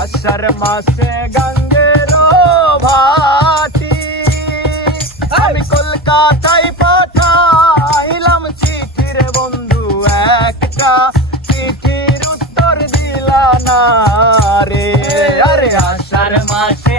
আষাঢ় মাসে গাঙ্গের ভাটি আমি কলকাতায় পাঠাইলাম চিঠি রে বন্ধু একটা চিঠির উত্তর দিলা না রে। আরে আষাঢ় মাসে